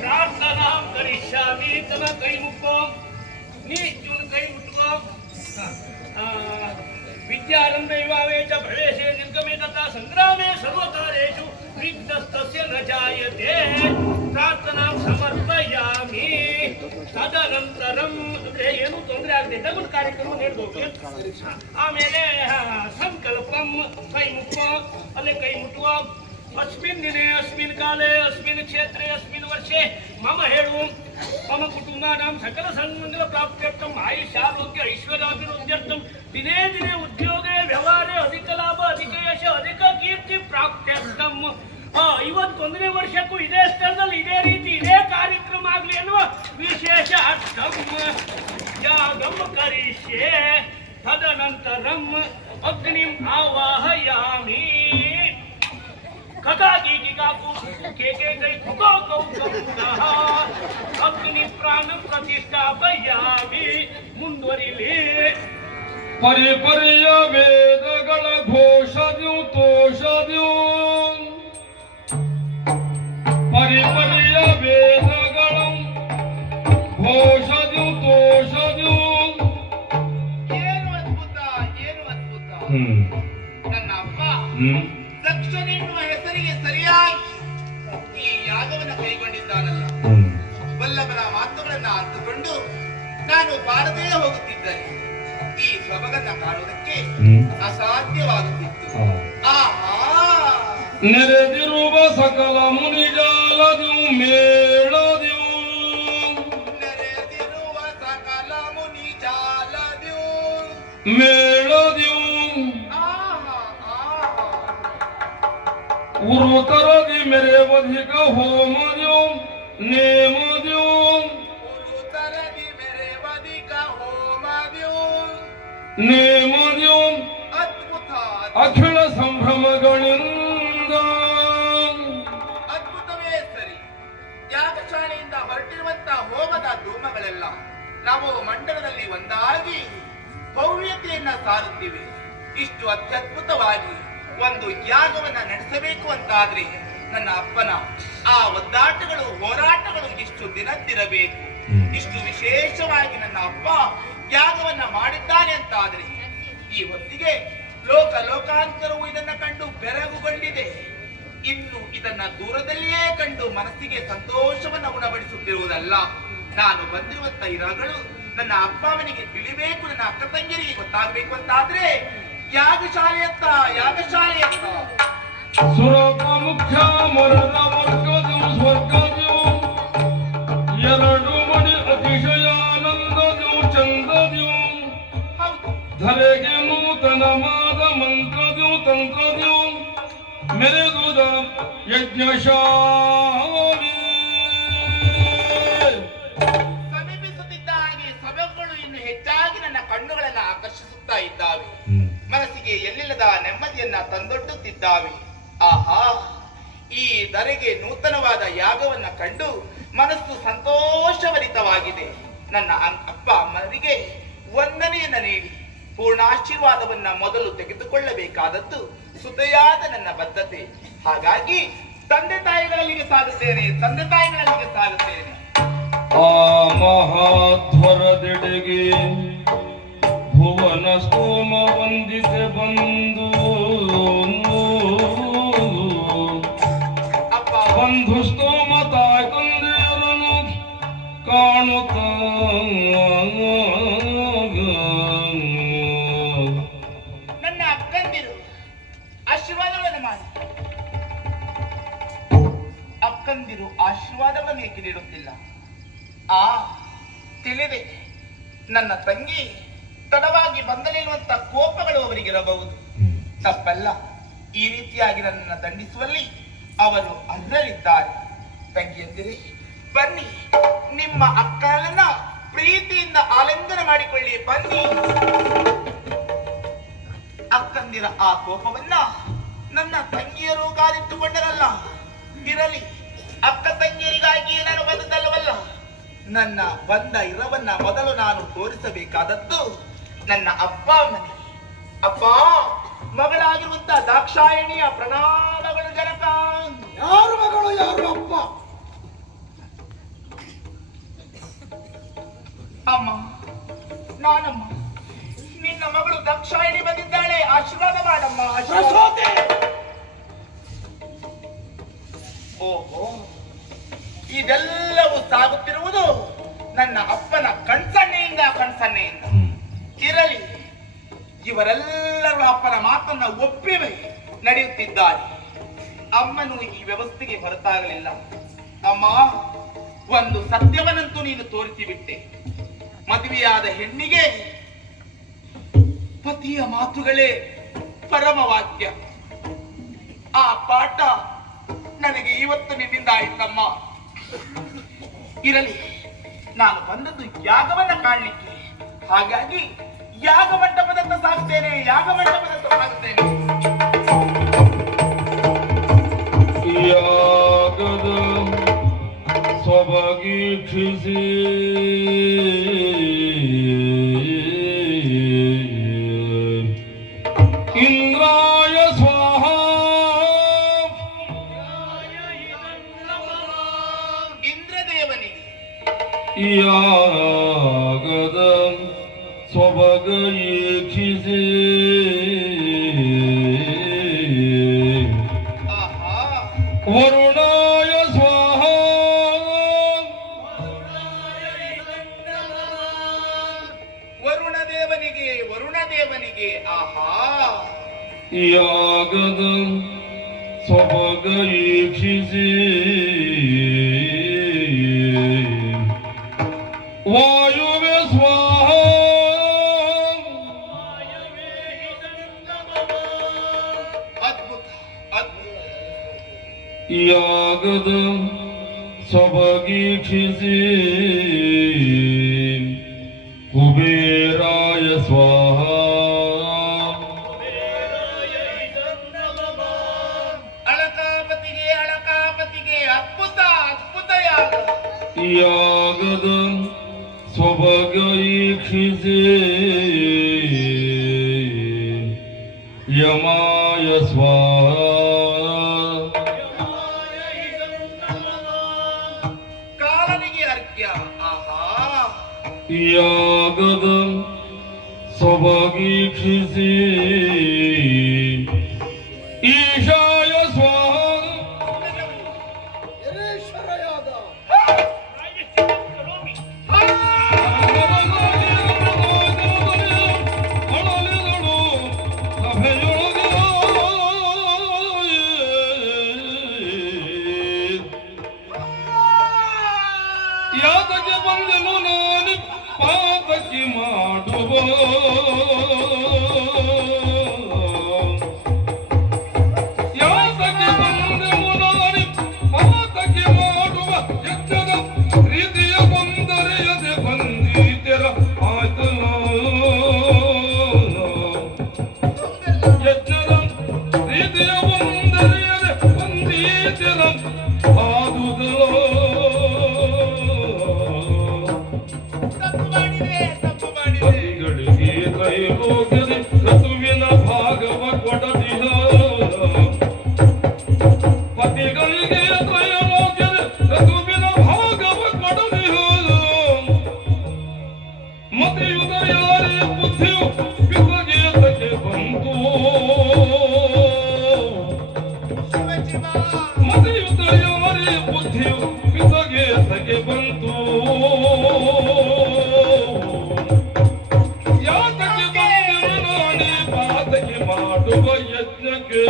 ಪ್ರಾರ್ಥನಾ ಕರಿಷ್ಯಾಮಿ ತನ ಕೈ ಮುಕ್ಕೋ ನೀ ಇವನು ಕೈ ಮುಟ್ಟುಕೋ ವಿದ್ಯಾರಂಭ ವಿವಾಹೇಚ ಪ್ರವೇಶೆ ನಿರ್ಗಮೆ ತಥಾ ಸಂಗ್ರಾಮೆ ಸರ್ವಕಾಲೇಷು ವಿಘ್ನಸ್ತಸ್ಯ ನ ಜಾಯತೆ ಪ್ರಾರ್ಥನಾ ಸಮರ್ಪಯಾಮಿ ತದನಂತರಂ ಅಂದ್ರೆ ಏನು ತೊಂದರೆ ಆಗದೆ ಒಂದು ಕಾರ್ಯಕ್ರಮ ನಡೆದೋಗಿ ಆಮೇಲೆ ಸಂಕಲ್ಪಂ ಕೈ ಮುಕ್ಕೋ ಅಲ್ಲೇ ಕೈ ಮುಟ್ಟುವ अस्मिन् दिने अस्मिन् काले अस्मिन् क्षेत्रे अस्मिन् वर्षे मम हेळु मम कुटुंबानां सकल सन्मंगल प्राप्त्यर्थम् आयुष्यारोग्य ऐश्वर्याभिवृद्ध्यर्थं दिने दिने उद्योगे व्यवहारे अधिक लाभ अधिक यश अधिक ಕೀರ್ತಿ ಪ್ರಾಪ್ತ್ಯರ್ಥಂ ಇವತ್ತೊಂದನೇ ವರ್ಷಕ್ಕೂ ಇದೇ ಸ್ಥಳದಲ್ಲಿ ಇದೇ ರೀತಿ ಇದೇ ಕಾರ್ಯಕ್ರಮ ಆಗಲಿ ಅನ್ನುವ ವಿಶೇಷ ಅರ್ಥಂ ಯಾಗಂ ಕರಿಷ್ಯೆ ತದನಂತರಂ ಅಗ್ನಿಂ ಆವಾಹಯಾಮಿ ಕಗಾಗಿ ಗಿಗಾಕು ಕೇಕೆ ಕೈ ಕುಕೋ ಕೌ ಕೌನಃ ಅಗ್ನಿ ಪ್ರಾಣಂ ಪ್ರತಿಷ್ಠಾಪಯಾಮಿ ಮುಂದುವರಿಲಿ ಪರಿಪರ್ಯ ವೇದಗಳ ಘೋಷದ್ಯು ತೋಷದ್ಯು ಪರಿಪರ್ಯ ವೇದಗಳ ಘೋಷದ್ಯು ತೋಷದ್ಯು ಏನು ಅದ್ಭುತ ನನ್ನ ಅಪ್ಪ ದಕ್ಷನೆನ್ನುವ ಹೆಸರಿಗೆ ಸರಿಯಾಗಿ ಈ ಯಾಗವನ್ನು ಕೈಗೊಂಡಿದ್ದಾನಲ್ಲ. ವಲ್ಲಭನ ಮಾತುಗಳನ್ನ ಅರ್ಥಕೊಂಡು ನಾನು ಬಾರದೇ ಹೋಗುತ್ತಿದ್ದರೆ ಈ ಸೊಬಗನ್ನ ಕಾಣುವುದಕ್ಕೆ ಅಸಾಧ್ಯವಾಗುತ್ತಿತ್ತು. ನೆರೆದಿರುವ ಸಕಲ ಮುನಿಜಾಲದು ಮೇಳದು ನೆರೆದಿರುವ ಸಕಲ ಮುನಿಜಾಲದು ಮೇಳದು ಉರುತರದಿ ಮೆರೆವಧಿಕ ಹೋಮದ್ಯು ನೇಮದ್ಯು ಉರುತರದಿ ಮೆರೆವಧಿಕ ಹೋಮದ್ಯು ನೇಮದ್ಯು ಅದ್ಭುತ ಅಖಿಳ ಸಂಭ್ರಮಗಳಿಂದ ಅದ್ಭುತವೇ ಸರಿ. ಯಾಗಶಾಲೆಯಿಂದ ಹೊರಟಿರುವಂತಹ ಹೋಮದ ಧೂಮಗಳೆಲ್ಲ ನಾವು ಮಂಡಲದಲ್ಲಿ ಒಂದಾಗಿ ಭವ್ಯತೆಯನ್ನ ಸಾರುತ್ತಿವೆ. ಇಷ್ಟು ಅತ್ಯದ್ಭುತವಾಗಿ ಒಂದು ಯಾಗವನ್ನ ನಡೆಸಬೇಕು ಅಂತಾದ್ರೆ ನನ್ನ ಅಪ್ಪನ ಆ ಒದ್ದಾಟಗಳು ಹೋರಾಟಗಳು ಇಷ್ಟು ದಿನದ್ದಿರಬೇಕು. ಇಷ್ಟು ವಿಶೇಷವಾಗಿ ನನ್ನ ಅಪ್ಪ ಯಾಗವನ್ನ ಮಾಡಿದ್ದಾನೆ ಅಂತಾದ್ರೆ ಈ ಹೊತ್ತಿಗೆ ಲೋಕಾಂತರವು ಇದನ್ನ ಕಂಡು ಬೆರಗುಗೊಂಡಿದೆ. ಇನ್ನು ಇದನ್ನ ದೂರದಲ್ಲಿಯೇ ಕಂಡು ಮನಸ್ಸಿಗೆ ಸಂತೋಷವನ್ನ ಉಣಬಡಿಸುತ್ತಿರುವುದಲ್ಲ. ನಾನು ಬಂದಿರುವಂತ ಇರಗಳು ನನ್ನ ಅಪ್ಪ ಅವನಿಗೆ ತಿಳಿಬೇಕು, ನನ್ನ ಅಕ್ಕ ತಂಗಿಯರಿಗೆ ಗೊತ್ತಾಗಬೇಕು ಅಂತಾದ್ರೆ ಯಾಗಶಾಲೆಯತ್ತ ಸುರಪ ಮುಖ್ಯ ಮರದ ವರ್ಗದು ಸ್ವರ್ಗದು ಎರಡು ಮಣಿ ಅತಿಶಯಾನಂದದು ಚಂದದು ಧರೆಗೆ ನೂತನ ಮಾದ ಮಂತ್ರದು ತಂತ್ರದು ಮೆರೆದುದ ಯಜ್ಞಶಾಲೆ ಸಮೀಪಿಸುತ್ತಿದ್ದ ಹಾಗೆ ಸಭೆಗಳು ಇನ್ನು ಹೆಚ್ಚಾಗಿ ನನ್ನ ಕಣ್ಣುಗಳನ್ನು ಆಕರ್ಷಿಸುತ್ತಾ ಇದ್ದಾವೆ. ಮನಸ್ಸಿಗೆ ಎಲ್ಲಿಲ್ಲದ ನೆಮ್ಮದಿಯನ್ನ ತಂದೊಡ್ಡುತ್ತಿದ್ದಾವೆ. ಆಹಾ, ಈ ಧರೆಗೆ ನೂತನವಾದ ಯಾಗವನ್ನ ಕಂಡು ಮನಸ್ಸು ಸಂತೋಷಭರಿತವಾಗಿದೆ. ನನ್ನ ಅಪ್ಪ ಅಮ್ಮನಿಗೆ ವಂದನೆಯನ್ನ ನೀಡಿ ಪೂರ್ಣಾಶೀರ್ವಾದವನ್ನ ಮೊದಲು ತೆಗೆದುಕೊಳ್ಳಬೇಕಾದದ್ದು ಸುತೆಯಾದ ನನ್ನ ಬದ್ಧತೆ. ಹಾಗಾಗಿ ತಂದೆ ತಾಯಿಗಳಲ್ಲಿಗೆ ಸಾಗುತ್ತೇನೆ. ಆ ಮಹಾಧ್ವರದೆಡೆಗೆ ಭುವನ ಸ್ತೋಮ ವಂದಿಸೆ ಬಂದು ಬಂಧು ಸ್ತೋಮ ತಾಯಿ ತಂದೆಯರನ್ನು ಕಾಣುತ್ತ ನನ್ನ ಅಕ್ಕಂದಿರು ಆಶೀರ್ವಾದಗಳನ್ನು ಮಾಡಿ. ಅಕ್ಕಂದಿರು ಆಶೀರ್ವಾದಗಳನ್ನು ಏಕೆ ನೀಡುತ್ತಿಲ್ಲ? ತಿಳಿದೆ. ನನ್ನ ತಂಗಿ ತಡವಾಗಿ ಬಂದಲಿರುವಂತ ಕೋಪಗಳು ಅವರಿಗಿರಬಹುದು. ತಪ್ಪಲ್ಲ. ಈ ರೀತಿಯಾಗಿ ನನ್ನನ್ನು ದಂಡಿಸುವಲ್ಲಿ ಅವರು ಅರ್ಹರಿದ್ದಾರೆ. ತಂಗಿಯಂದಿರೆ, ಬನ್ನಿ, ನಿಮ್ಮ ಅಕ್ಕನನ್ನ ಪ್ರೀತಿಯಿಂದ ಆಲಿಂಗನ ಮಾಡಿಕೊಳ್ಳಿ. ಬನ್ನಿ. ಅಕ್ಕಂದಿರ ಆ ಕೋಪವನ್ನ ನನ್ನ ತಂಗಿಯರು ಕಾದಿಟ್ಟುಕೊಂಡರಲ್ಲ. ಇರಲಿ, ಅಕ್ಕ ತಂಗಿಯರಿಗಾಗಿ ನಾನು ಬಂದದಲ್ಲವಲ್ಲ. ನನ್ನ ಬಂದ ಇರವನ್ನ ಮೊದಲು ನಾನು ತೋರಿಸಬೇಕಾದದ್ದು ನನ್ನ ಅಪ್ಪ ಮನೆ. ಅಪ್ಪ, ಮಗಳಾಗಿರುವಂತ ದಾಕ್ಷಾಯಣಿಯ ಪ್ರಣಾಮಗಳು ಜನಕ. ಯಾರು ಮಗಳು, ಯಾರು ಅಪ್ಪ? ಪ್ರಸೂತಿ. ಓಹೋ, ಇದೆಲ್ಲವೂ ಸಾಗುತ್ತಿರುವುದು ನನ್ನ ಅಪ್ಪನ ಕಣ್ಸನ್ನೆಯಿಂದ. ಇರಲಿ, ಇವರೆಲ್ಲರೂ ಅಪ್ಪನ ಮಾತನ್ನ ಒಪ್ಪಿವೆ ನಡೆಯುತ್ತಿದ್ದಾರೆ. ಅಮ್ಮನು ಈ ವ್ಯವಸ್ಥೆಗೆ ಹೊರತಾಗಲಿಲ್ಲ. ಅಮ್ಮ, ಒಂದು ಸತ್ಯವನ್ನಂತೂ ನೀನು ತೋರಿಸಿಬಿಟ್ಟೆ. ಮದುವೆಯಾದ ಹೆಣ್ಣಿಗೆ ಪತಿಯ ಮಾತುಗಳೇ ಪರಮವಾಕ್ಯ. ಆ ಪಾಠ ನನಗೆ ಇವತ್ತು ನಿನ್ನಿಂದ ಆಯ್ತಮ್ಮ. ಇರಲಿ, ನಾನು ಬಂದದ್ದು ಯಾಗವನ್ನ ಕಾಣಲಿಕ್ಕೆ. ಹಾಗಾಗಿ ಯಾಗ ಮಂಟಪದತ್ತ ಸಾಗುತ್ತೇನೆ. ಯಾಗದ ಸೊಬಗೀಕ್ಷಿಸಿ ಇಂದ್ರಾಯ ಸ್ವಾಹ. ಇಂದ್ರದೇವನಿಗೆ ಯಾಗದ ಸೊಬಗೀಕ್ಷಿಸಿ ವರುಣಾಯ ಸ್ವಾಹ. ವರುಣದೇವನಿಗೆ ಆಹಾ. ಯಾಗದ ಸೊಬಗೀಕ್ಷಿಸಿ ವಾಯುವೆ ಸ್ವಾಹ. ಅದ್ಭುತ. ಯಾಗದ ಸೊಬಗೀಕ್ಷಿಸಿ ಕುಬೇರಾಯ ಸ್ವಾಹ. ಅಳಕಾಪತಿಗೆ ಅದ್ಭುತ ಯಾಗ. ಯಾಗದ ಸೊಬಗೀಕ್ಷಿಸಿ ಯಮಾಯ ಸ್ವಾಹ. ಕಾಲನಿಗೆ ಅರ್ಘ್ಯ. ಆಹಾ. ಯಾಗದ ಸೊಬಗೀಕ್ಷಿಸಿ ಈಶಾಯ ಸ್ವಾಹ. ಯಾತಕ್ಕೆ ಬಂದೆನು ನಾನು ಪಾತಕ್ಕೆ ಮಾಡುವ. ಯಾತಕ್ಕೆ ಬಂದೆನು ನಾನು ಪಾತಕ್ಕೆ ಮಾಡುವ. ಎಚ್ಚರ ರೀತಿಯ ಬಂದರೆಯದೆ ಬಂದೀತೆರ ಆಯ್ತು. ಎಚ್ಚರ ರೀತಿಯ ಬಂದರೆಯದೆ ಬಂದೀತೆರ ಆದುದೋ. ಪತಿಗಳಿಗೆ ತ್ರೈಲೋಕ್ಯದಿ ಋತುವಿನ ಭಾಗವ ಕೊಡದಿಹ. ಪತಿಗಳಿಗೆ ತ್ರೈಲೋಕ್ಯದಿ ಋತುವಿನ ಭಾಗವ ಕೊಡದಿಹ. ಮತಿಯುತ ಯಾರೇ ಬುದ್ಧಿಯು ಪಿತೃಗೇತಕ್ಕೆ ಬಂತು. ಮತಿಯುತ ಯಾರೇ ಬುದ್ಧಿಯು ಪಿತೃಗೇತಕ್ಕೆ ಬಂತು. ಮಾಡುವ ಯಜ್ಞಕ್ಕೆ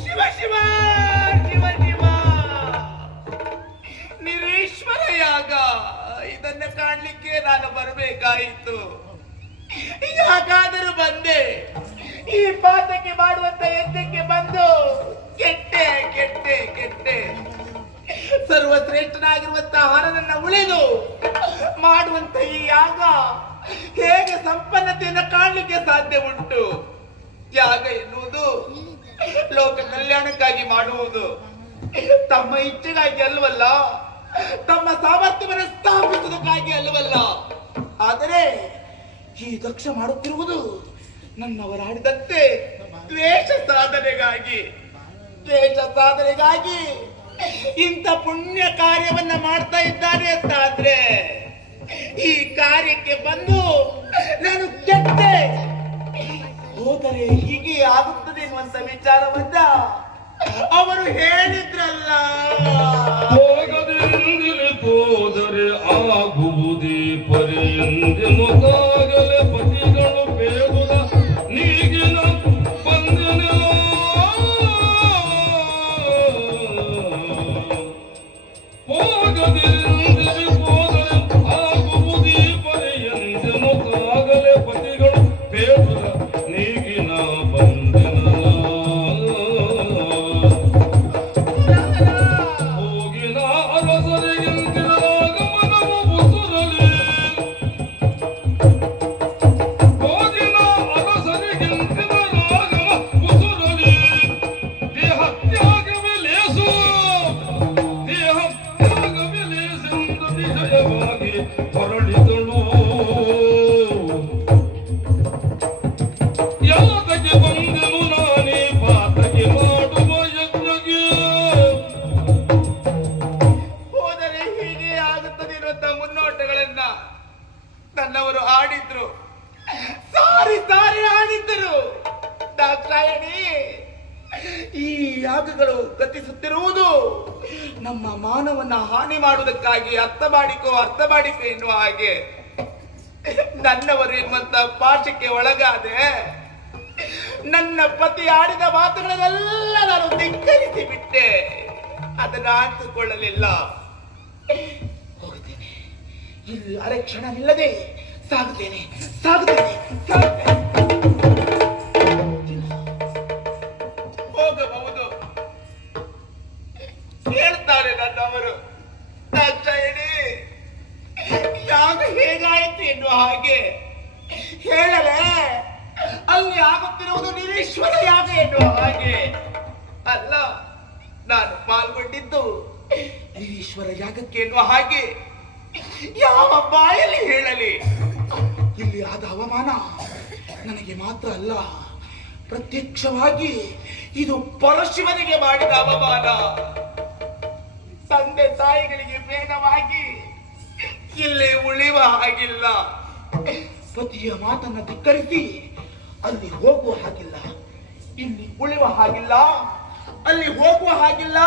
ಶಿವ ನಿರೀಶ್ವರ ಯಾಗ. ಇದನ್ನ ಕಾಣ್ಲಿಕ್ಕೆ ನಾನು ಬರಬೇಕಾಯಿತು. ಯಾಕಾದರೂ ಬಂದೆ. ಈ ಪಾತಕ್ಕೆ ಮಾಡುವಂತ ಯಜ್ಞಕ್ಕೆ ಬಂದು ಕೆಟ್ಟೆ. ಸರ್ವಶ್ರೇಷ್ಠನಾಗಿರುವಂತಹ ಹರನನ್ನ ಉಳಿದು ಮಾಡುವಂತ ಈ ಯಾಗ ಹೇಗೆ ಸಂಪನ್ನತೆಯನ್ನು ಕಾಣಲಿಕ್ಕೆ ಸಾಧ್ಯ ಉಂಟು? ಯಾಗ ಎನ್ನುವುದು ಲೋಕ ಕಲ್ಯಾಣಕ್ಕಾಗಿ ಮಾಡುವುದು. ತಮ್ಮ ಇಚ್ಛೆಗಾಗಿ ಅಲ್ವಲ್ಲ, ತಮ್ಮ ಸಾಮರ್ಥ್ಯವನ್ನು ಸ್ಥಾಪಿಸುವುದಕ್ಕಾಗಿ ಅಲ್ವಲ್ಲ. ಆದರೆ ಈ ದಕ್ಷ ಮಾಡುತ್ತಿರುವುದು ನನ್ನವರಾಡಿದಂತೆ ದ್ವೇಷ ಸಾಧನೆಗಾಗಿ ಇಂಥ ಪುಣ್ಯ ಕಾರ್ಯವನ್ನ ಮಾಡ್ತಾ ಇದ್ದಾರೆ ಅಂತ ಆದ್ರೆ ಈ ಕಾರ್ಯಕ್ಕೆ ಬಂದು ನಾನು ಕೆಟ್ಟೆ. ಹೋದರೆ ಹೀಗೆ ಆಗುತ್ತದೆ ಎನ್ನುವಂತ ವಿಚಾರವನ್ನ ಅವರು ಹೇಳಿದ್ರಲ್ಲ. ಹೋಗದಿಂದಲೇ ಹೋದರೆ ಆಗುವುದೇ ಪರೆಯೆಂದೆನುತ್ತಾಗಲೇ ಪತಿಗಳು ಬೇಡುದ ನೀಗಿನ ಬಂದನ ಹೋಗದಿಂದಲೇ ಹೋದರೆ ಆಗುವುದೇ ಪರೆಯೆಂದೆನುತ್ತಾಗಲೇ ಪತಿಗಳು ಬೇಡುದ ನೀಗಿನ ಬಂದನ ಹೋಗಿನ ಅರಸರಿಗಿಂತಿರಲಾಗ ಮನವು ಬುಸುರಲಿ ಹೋಗಿನ ಅರಸರಿಗಿಂತಿರಲಾಗ ಬುಸುರಲಿ ದೇಹ ತ್ಯಾಗವೇ ಲೇಸು ದೇಹ ತ್ಯಾಗವೇ ಲೇಸೆಂದು ವಿಜಯವಾಗಿ ಹೊರಳಿದಳು ಯಾತಕ್ಕೆ ಬಂದೆನು ನಾನೇ ಪಾತಕ್ಕೆ ಮಾಡುವ ಯಜ್ಞಗೆ ಹೋದರೆ ಹೀಗೆ ಆಗುತ್ತದೆ ಇರುವಂತ ಮುನ್ನೋಟಗಳನ್ನ ನನ್ನವರು ಆಡಿದ್ರು, ಸಾರಿ ಸಾರಿ ಆಡಿದ್ದರು. ದಾಕ್ಷಾಯಣಿ, ಈ ಯಾಗಗಳು ಗತಿಸುತ್ತಿರುವುದು ನಮ್ಮ ಮಾನವನ್ನ ಹಾನಿ ಮಾಡುವುದಕ್ಕಾಗಿ. ಅರ್ಥ ಮಾಡಿಕೋ ಎನ್ನುವ ಹಾಗೆ ನನ್ನವರು ಎನ್ನುವಂತ ಪಾಶಕ್ಕೆ ಒಳಗಾದೆ. ನನ್ನ ಪತಿ ಆಡಿದ ಮಾತುಗಳನ್ನೆಲ್ಲ ನಾನು ಧಿಕ್ಕರಿಸಿ ಬಿಟ್ಟೆ. ಅದನ್ನ ಅರ್ಥಕೊಳ್ಳಲಿಲ್ಲ. ಹೋಗುತ್ತೇನೆ, ಇಲ್ಲಿ ಅರೆ ಕ್ಷಣ ನಿಲ್ಲದೆ ಸಾಗುತ್ತೇನೆ. ಹೋಗಬಹುದು ಹೇಳ್ತಾರೆ ನನ್ನವರು. ದಾಕ್ಷಾಯಣಿ, ಯಾಗ ಹೇಗಾಯಿತು ಎನ್ನುವ ಹಾಗೆ ಹೇಳಲೇ. ಅಲ್ಲಿ ಆಗುತ್ತಿರುವುದು ನಿರೀಶ್ವರ ಯಾಗ ಎನ್ನುವ ಹಾಗೆ ಅಲ್ಲ, ನಾನು ಪಾಲ್ಗೊಂಡಿದ್ದು ನಿರೀಶ್ವರ ಯಾಗಕ್ಕೆ ಎನ್ನುವ ಹಾಗೆ ಯಾವ ಬಾಯಲ್ಲಿ ಹೇಳಲಿ. ಇಲ್ಲಿ ಆದ ಅವಮಾನ ನನಗೆ ಮಾತ್ರ ಅಲ್ಲ, ಪ್ರತ್ಯಕ್ಷವಾಗಿ ಇದು ಪರಶಿವನಿಗೆ ಮಾಡಿದ ಅವಮಾನ. ತಂದೆ ತಾಯಿಗಳಿಗೆ ಬೇಡವಾಗಿ ಇಲ್ಲಿ ಉಳಿವ ಹಾಗಿಲ್ಲ. ಪತಿಯ ಮಾತನ್ನ ಧಿಕ್ಕರಿಸಿ ಅಲ್ಲಿ ಹೋಗುವ ಹಾಗಿಲ್ಲ, ಇಲ್ಲಿ ಉಳಿವ ಹಾಗಿಲ್ಲ, ಅಲ್ಲಿ ಹೋಗುವ ಹಾಗಿಲ್ಲ.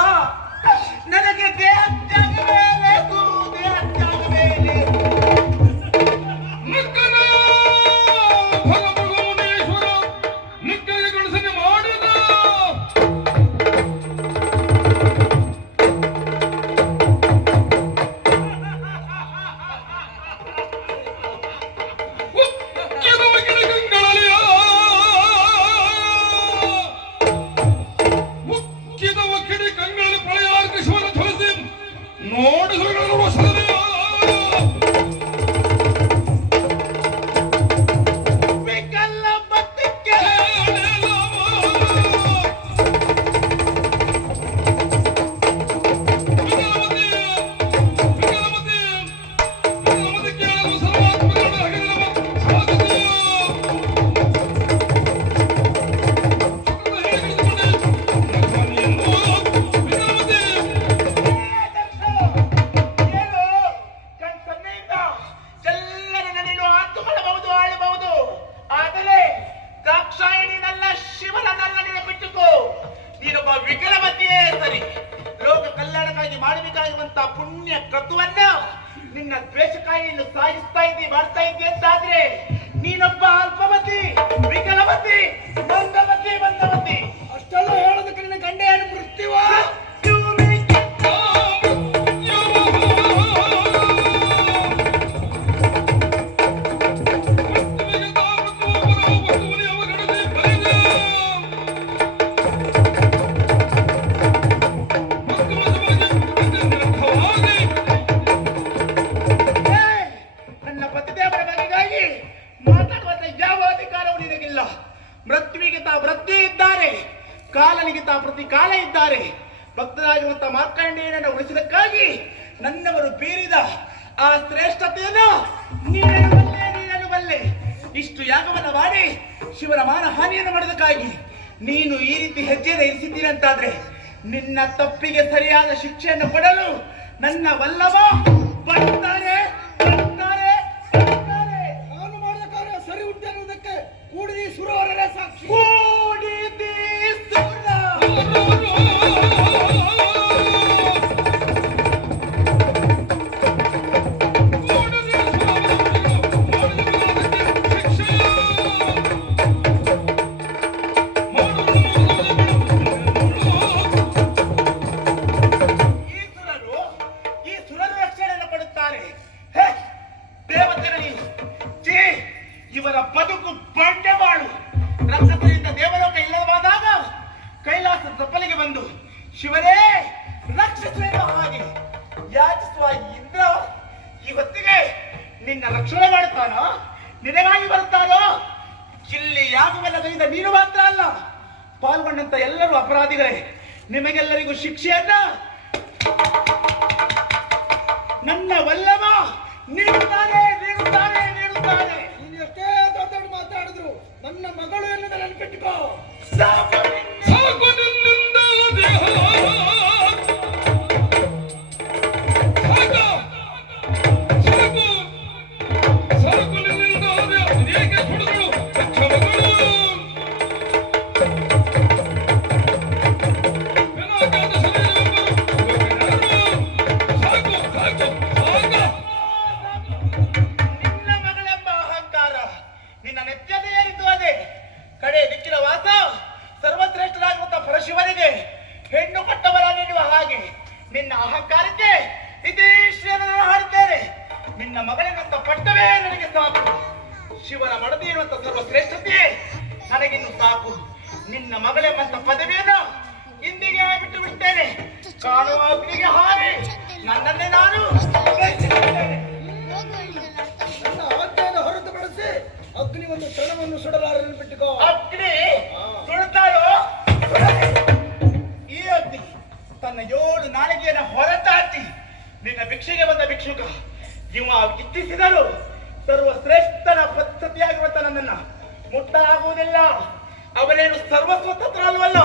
ನನಗೆ ದೇಹ ತ್ಯಾಗವೇ ಬೇಕು, ದೇಹ ತ್ಯಾಗವೇ ಬೇಕು. ನಿಕ್ಕನ ಭಗವಂತೇಶ್ವರ ನಿಕ್ಕಗೆ ಗಣಸನೆ ಮಾಡಿದ ಮುಕ್ಕಿದವ ಕಿಡಿ ಕಂಗಳಲ್ಲಿ ಪ್ರಳಯಾರ್ಕ ಶಿವನ ಧ್ವನಿಸಿ ನೋಡಿ ಸುರಗಳನ್ನು ವಶದಲ್ಲಿ ಪುಣ್ಯ ಕೃತವನ್ನ ನಿನ್ನ ದ್ವೇಷಕಾಯಿಯನ್ನು ಸಾಗಿಸ್ತಾ ಮಾಡ್ತಾ ಇದ್ದಿ ಅಂತಾದ್ರೆ ನೀನೊಬ್ಬ ಅಲ್ಪಮತಿ, ವಿಕಲಮತಿ, ಮಂದಮತಿ. ಅಷ್ಟೆಲ್ಲ ಹೇಳೋದಕ್ಕೆ ನಿನ್ನ ಗಂಡ ಏನು ಮೃತ್ಯುವ? ಕಾಲನಿಗೆ ತಾ ಪ್ರತಿ ಕಾಲ ಇದ್ದಾರೆ. ಭಕ್ತರಾಗಿರುವಂತ ಮಾರ್ಕಂಡೇಯನನ್ನು ಉಳಿಸಿದಕ್ಕಾಗಿ ನನ್ನವರು ಬೀರಿದ ಆ ಶ್ರೇಷ್ಠತೆಯನ್ನು ನೀನು ಬಲ್ಲೆ. ಇಷ್ಟು ಯಾಗವನ್ನು ಮಾಡಿ ಶಿವನ ಮಾನ ಹಾನಿಯನ್ನು ಮಾಡೋದಕ್ಕಾಗಿ ನೀನು ಈ ರೀತಿ ಹೆಜ್ಜೆಯನ್ನು ಇರಿಸಿದ್ದೀರಿ ಅಂತಾದ್ರೆ ನಿನ್ನ ತಪ್ಪಿಗೆ ಸರಿಯಾದ ಶಿಕ್ಷೆಯನ್ನು ಕೊಡಲು ನನ್ನ ವಲ್ಲಭ ಬರ್ತಾರೆ. ನಾನು ಮಾಡಿದ ಕಾರ್ಯ ಸರಿ ಉಂಟು ಅನ್ನುವುದಕ್ಕೆ ಕೂಡಿದ ಸುರವರೇ ಸಾಕ್ಷಿ. ಶಿವನೇ ರಕ್ಷಿಸುವ ಹಾಗೆ ಯಾಚಿಸುವ ಇಂದ್ರ ಇವತ್ತಿಗೆ ನಿನ್ನ ರಕ್ಷಣೆ ಮಾಡುತ್ತಾನೋ, ನಿನಗಾಗಿ ಬರುತ್ತಾನೋ? ಇಲ್ಲಿ ಯಾಗವೆಲ್ಲದರಿಂದ ನೀನು ಮಾತ್ರ ಅಲ್ಲ, ಪಾಲ್ಗೊಂಡಂತ ಎಲ್ಲರೂ ಅಪರಾಧಿಗಳೇ. ನಿಮಗೆಲ್ಲರಿಗೂ ಶಿಕ್ಷೆಯನ್ನ ನನ್ನ ವಲ್ಲಭ ನೀಡುತ್ತಾನೆ ನೀಡುತ್ತಾನೆ ನೀಡುತ್ತಾನೆ. ನೀನು ಎಷ್ಟೇ ದೊಡ್ಡ ಮಾತಾಡಿದ್ರು ನನ್ನ ಮಗಳು ಎನ್ನುವುದ ನೆನಪಿಟ್ಟುಕೋ. ಸಾಕು ಸಾಕು ನಿನ್ನಿಂದ ದೇಹ ಸಾಕು ಸಾಕು ಸಾಕು ನಿನ್ನಿಂದ ದೇಹಕ್ಕೆ ಸುಡುಗಳು ಮಗಳು ಬೆನಾಕಾದ ಸಾಕು ಸಾಕು ಸಾಕು. ನಿನ್ನ ಮಗಳೆಂಬ ಅಹಂಕಾರ ನಿನ್ನ ನೆತ್ತಿಯಲ್ಲಿ ಏರಿತು. ಅದೇ ಕಡೆ ದಿಕ್ಕಿನ ವಾಸ ಸರ್ವಶ್ರೇಷ್ಠರಾಗಿರುವಂತ ಪರಶಿವನಿಗೆ ಹೆಣ್ಣು ಕೊಟ್ಟವರ ನೀಡುವ ಹಾಗೆ ನಿನ್ನ ಅಹಂಕಾರಕ್ಕೆ ಇದೇಶ್ವರನ ಹಾಡುತ್ತೇನೆ. ನಿನ್ನ ಮಗಳಿನಂತ ಪಟ್ಟವೇ ನನಗೆ ಸಾಕು. ಶಿವನ ಮಡದಿ ಇರುವಂತ ಸರ್ವಶ್ರೇಷ್ಠತೆ ನನಗಿನ್ನು ಸಾಕು. ನಿನ್ನ ಮಗಳೆಂಬಂತ ಪದವಿಯನ್ನು ಇಂದಿಗೆ ಬಿಟ್ಟು ಬಿಡ್ತೇನೆ. ಕಾಣುವ ಅಗ್ನಿಗೆ ಹಾರಿ ನನ್ನನ್ನೇ ನಾನು ಬಯಸಿಕೊಳ್ಳುತ್ತೇನೆ. ನನ್ನ ಆಜ್ಞೆಯನ್ನು ಹೊರತುಪಡಿಸಿ ಅಗ್ನಿ ಒಂದು ಕ್ಷಣವನ್ನು ಸುಡಲಾರ ನೆನಪಿಟ್ಟುಕೋ. ಅಗ್ನಿ ಸುಡುತ್ತಾರೋ? ಈ ಅಗ್ನಿ ತನ್ನ 7 ನಾಲಿಗೆಯನ್ನು ಹೊರತಾಚಿ ನಿನ್ನ ಭಿಕ್ಷೆಗೆ ಬಂದ ಭಿಕ್ಷುಕ ಇವ ಇಚ್ಛಿಸಿದರು ಸರ್ವಶ್ರೇಷ್ಠನ ಪದ್ಧತಿಯಾಗಿರುವಂತ ನನ್ನನ್ನ ಮುಟ್ಟಲಾಗುವುದಿಲ್ಲ. ಅವನೇನು ಸರ್ವಸ್ವತಂತ್ರ ಅಲ್ವಲ್ಲ,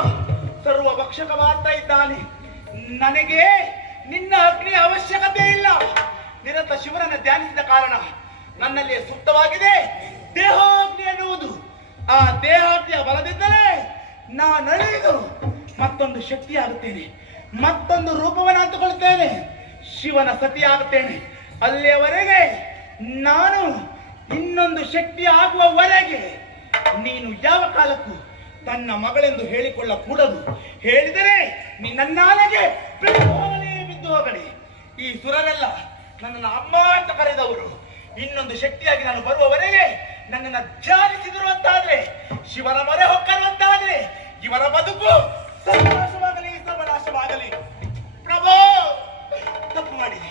ಸರ್ವ ಭಕ್ಷಕ ಮಾಡ್ತಾ ಇದ್ದಾನೆ. ನನಗೆ ನಿನ್ನ ಅಗ್ನಿಯ ಅವಶ್ಯಕತೆ ಇಲ್ಲ. ನಿರಂತರ ಶಿವನನ್ನು ಧ್ಯಾನಿಸಿದ ಕಾರಣ ನನ್ನಲ್ಲಿ ಸುಪ್ತವಾಗಿದೆ ದೇಹಾಗ್ನಿ ಎನ್ನುವುದು. ಆ ದೇಹಾಗ್ನಿಯ ಬಲದಿಂದಲೇ ನಾನಳಿದು ಮತ್ತೊಂದು ಶಕ್ತಿಯಾಗುತ್ತೇನೆ, ಮತ್ತೊಂದು ರೂಪವನ್ನು ಹಂಚಿಕೊಳ್ಳುತ್ತೇನೆ, ಶಿವನ ಸತಿಯಾಗುತ್ತೇನೆ. ಅಲ್ಲಿಯವರೆಗೆ ನಾನು ಇನ್ನೊಂದು ಶಕ್ತಿ ಆಗುವವರೆಗೆ ನೀನು ಯಾವ ಕಾಲಕ್ಕೂ ತನ್ನ ಮಗಳೆಂದು ಹೇಳಿಕೊಳ್ಳಕೂಡದು. ಹೇಳಿದರೆ ನಿನ್ನ ನಾಲಿಗೆ ಬಿದ್ದು ಹೋಗಲಿ. ಈ ಸುರರೆಲ್ಲ ನನ್ನನ್ನು ಅಮ್ಮ ಅಂತ ಕರೆದವರು. ಇನ್ನೊಂದು ಶಕ್ತಿಯಾಗಿ ನಾನು ಬರುವವರೆಗೆ ನನ್ನನ್ನು ಧ್ಯಾನಿಸಿದರು ಅಂತಾದ್ರೆ, ಶಿವನ ಮೊರೆ ಹೊಕ್ಕರು ಅಂತಾದ್ರೆ ಇವರ ಬದುಕು ಸರ್ವನಾಶವಾಗಲಿ ಸರ್ವನಾಶವಾಗಲಿ. ಪ್ರಭು, ತಪ್ಪು ಮಾಡಿದೆ.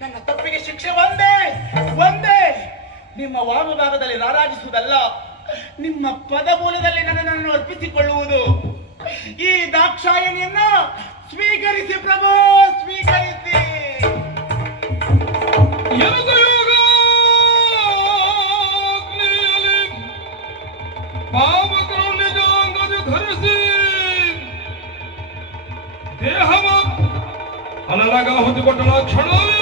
ನನ್ನ ತಪ್ಪಿಗೆ ಶಿಕ್ಷೆ ಒಂದೇ ಒಂದೇ, ನಿಮ್ಮ ವಾಮಭಾಗದಲ್ಲಿ ರಾರಾಜಿಸುವುದಲ್ಲ, ನಿಮ್ಮ ಪದಮೂಲದಲ್ಲಿ ನನ್ನನ್ನು ಅರ್ಪಿಸಿಕೊಳ್ಳುವುದು. ಈ ದಾಕ್ಷಾಯಣಿಯನ್ನ ಸ್ವೀಕರಿಸಿ ಪ್ರಭು, ಸ್ವೀಕರಿಸಿ. ಪಾವಕರು ನಿಜಾಂಗದಿ ಧರಿಸಿ ದೇಹವ ಅಲಲಗ ಹೊಂದಿಕೊಂಡ ಕ್ಷಣವೇ